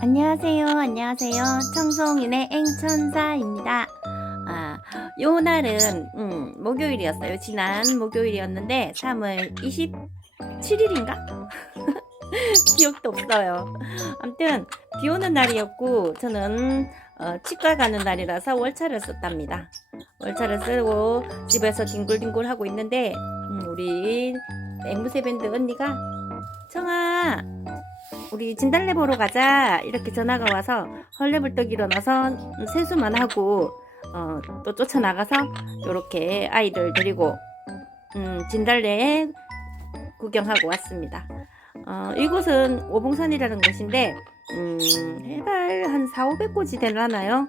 안녕하세요. 안녕하세요. 청송인의 앵천사입니다. 아, 요 날은 음, 목요일이었어요. 지난 목요일이었는데 3월 27일인가? 기억도 없어요. 아무튼 비 오는 날이었고 저는 어, 치과 가는 날이라서 월차를 썼답니다. 월차를 쓰고 집에서 뒹굴뒹굴 하고 있는데 음, 우리 앵무새 밴드 언니가 청아 우리 진달래 보러 가자 이렇게 전화가 와서 헐레벌떡 일어나서 세수만 하고 어, 또 쫓아나가서 이렇게 아이들 데리고 음, 진달래 구경하고 왔습니다. 어, 이곳은 오봉산이라는 곳인데 음, 해발 한 4, 500고지 되려나요?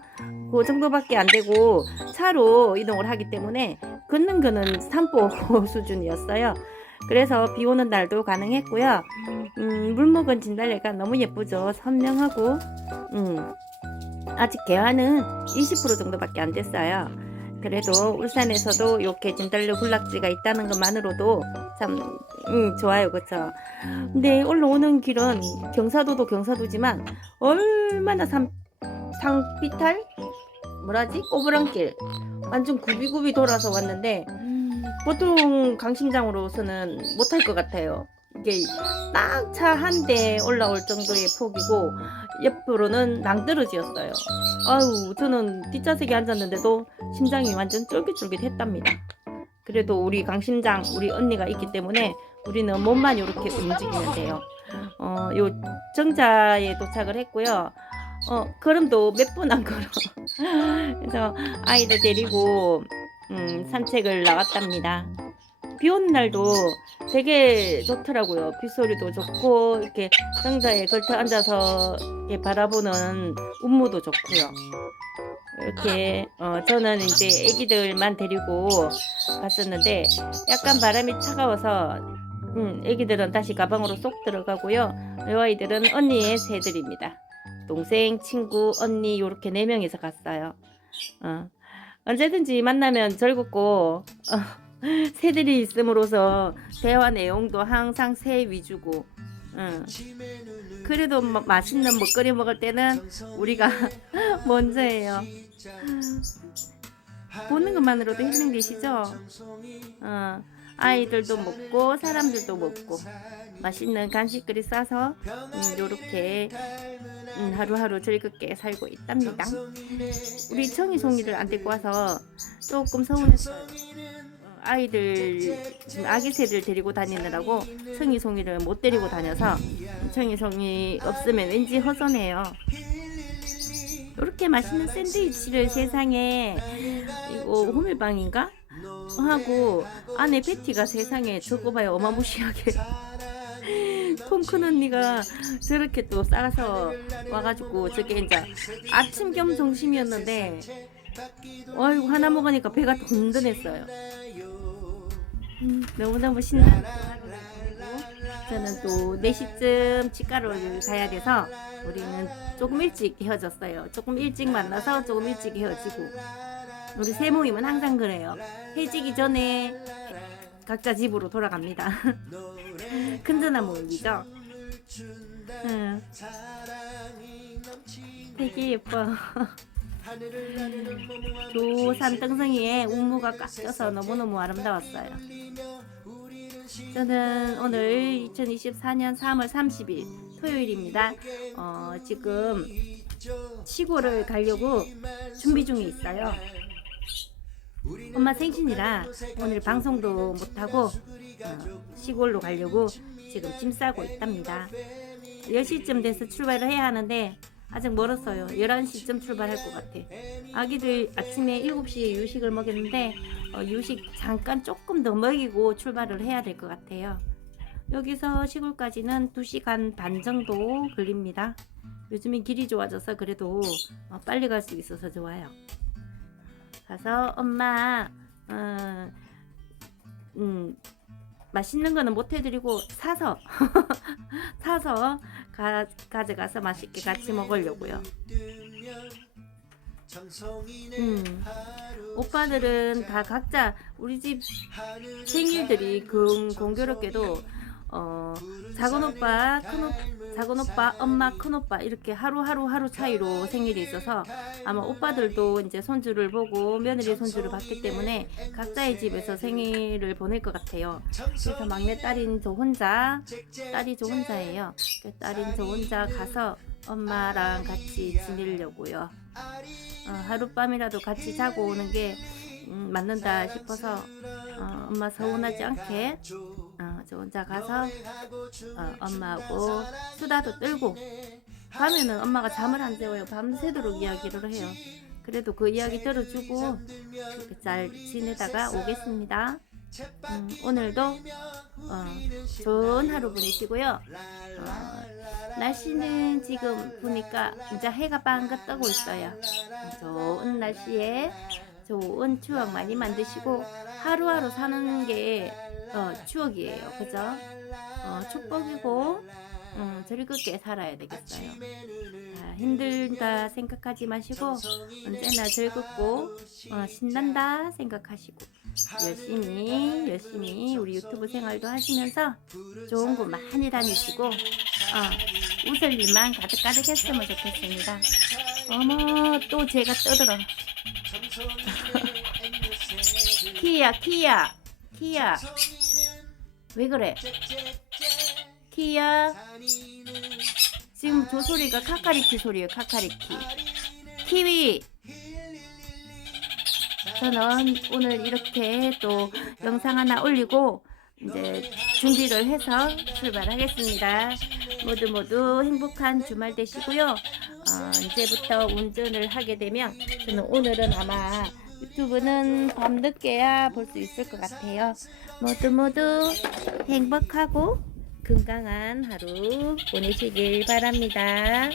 그 정도밖에 안 되고 차로 이동을 하기 때문에 걷는 거는 산보 수준이었어요. 그래서 비 오는 날도 가능했고요. 음, 물 먹은 진달래가 너무 예쁘죠. 선명하고, 음, 아직 개화는 20% 정도밖에 안 됐어요. 그래도 울산에서도 이렇게 진달래 군락지가 있다는 것만으로도 참 음, 좋아요, 그렇죠. 근데 올라오는 길은 경사도도 경사도지만 얼마나 산 상비탈 뭐라지 꼬부랑길 완전 굽이굽이 돌아서 왔는데 보통 강심장으로 서는 못할 것 같아요. 이게 딱 차 한 대 올라올 정도의 폭이고 옆으로는 낭떠러지였어요. 아유 저는 뒷좌석에 앉았는데도 심장이 완전 쫄깃쫄깃했답니다. 그래도 우리 강심장 우리 언니가 있기 때문에 우리는 몸만 이렇게 움직이면 돼요. 어, 요 정자에 도착을 했고요. 어, 걸음도 몇 분 안 걸어. 그래서 아이들 데리고 음, 산책을 나왔답니다. 비 오는 날도 되게 좋더라고요. 빗소리도 좋고 이렇게 정자에 걸터 앉아서 이렇게 바라보는 운무도 좋고요. 이렇게 어, 저는 이제 아기들만 데리고 갔었는데 약간 바람이 차가워서 음, 아기들은 다시 가방으로 쏙 들어가고요. 이 아이들은 언니의 새들입니다. 동생, 친구, 언니 요렇게 네 명이서 갔어요. 어. 언제든지 만나면 즐겁고 어, 새들이 있음으로써 대화 내용도 항상 새 위주고 응. 그래도 마- 맛있는 먹거리 먹을 때는 우리가 먼저예요 보는 것만으로도 힐링 되시죠? 어, 아이들도 먹고 사람들도 먹고 맛있는 간식거리 싸서 음, 요렇게 음, 하루하루 즐겁게 살고 있답니다. 우리 청이 송이를 안 데리고 와서 조금. 어, 아이들 지금 아기 새들 데리고 다니느라고 청이 송이를 못 데리고 다녀서 청이 송이 없으면 왠지 허전해요. 이렇게 맛있는 샌드위치를 세상에 이거 호밀빵인가 하고 안에 패티가 세상에 봐요 어마무시하게 통큰 언니가 저렇게 또 싸서 와가지고 저게 이제 아침 겸 점심이었는데 어이구 하나 먹으니까 배가 든든했어요. 음, 너무너무 신나고 저는 또 4시쯤 치과를 가야 돼서 우리는 조금 일찍 헤어졌어요. 조금 일찍 만나서 조금 일찍 헤어지고 우리 세 모임은 항상 그래요. 해지기 전에 각자 집으로 돌아갑니다 큰전화 모임이죠? 응. 되게 예뻐. 조산 덩성이에 운무가 꽉 껴서 너무너무 아름다웠어요. 저는 오늘 2024년 3월 30일 토요일입니다. 어, 지금 시골을 가려고 준비 중에 있어요. 엄마 생신이라 오늘 방송도 못하고 어, 시골로 가려고 지금 짐 싸고 있답니다. 10시쯤 돼서 출발을 해야 하는데 아직 멀었어요. 11시쯤 출발할 것 같아. 아기들 아침에 7시에 유식을 먹였는데 어, 유식 잠깐 조금 더 먹이고 출발을 해야 될 것 같아요. 여기서 시골까지는 2시간 반 정도 걸립니다. 요즘엔 길이 좋아져서 그래도 어, 빨리 갈 수 있어서 좋아요. 가서 엄마 어, 음, 맛있는 거는 못 해드리고 사서 사서 가, 가져가서 맛있게 같이 먹으려고요. 음, 오빠들은 다 각자 우리 집 생일들이 금 공교롭게도 어, 작은 오빠, 큰 오, 작은 오빠, 엄마, 큰 오빠 이렇게 하루 하루 하루 차이로 생일이 있어서 아마 오빠들도 이제 손주를 보고 며느리 손주를 봤기 때문에 각자의 집에서 생일을 보낼 것 같아요. 그래서 막내 딸인 저 혼자, 딸이 저 혼자예요. 그 딸인 저 혼자 가서 엄마랑 같이 지내려고요. 어, 하룻밤이라도 같이 자고 오는 게 음, 맞는다 싶어서 어, 엄마 서운하지 않게 어, 저 혼자 가서 어, 엄마하고 수다도 떨고 밤에는 엄마가 잠을 안 재워요. 밤새도록 이야기를 해요. 그래도 그 이야기 들어주고 잘 지내다가 오겠습니다. 음, 오늘도 어, 좋은 하루 보내시고요. 어, 날씨는 지금 보니까 이제 해가 방긋 뜨고 있어요. 좋은 날씨에 좋은 추억 많이 만드시고 하루하루 사는 게 어, 추억이에요. 그죠? 어, 축복이고 음, 즐겁게 살아야 되겠어요. 아, 힘들다 생각하지 마시고 언제나 즐겁고 어, 신난다 생각하시고 열심히 열심히 우리 유튜브 생활도 하시면서 좋은 곳 많이 다니시고 어, 웃을 일만 가득 가득 했으면 좋겠습니다. 어머 또 제가 떠들어. 키야 키야 키야 왜 그래? 키야 지금 저 소리가 카카리키 소리예요 카카리키 키위 저는 오늘 이렇게 또 영상 하나 올리고 이제 준비를 해서 출발하겠습니다. 모두 모두 행복한 주말 되시고요. 어, 이제부터 운전을 하게 되면 저는 오늘은 아마 유튜브는 밤늦게야 볼 수 있을 것 같아요. 모두 모두 행복하고 건강한 하루 보내시길 바랍니다.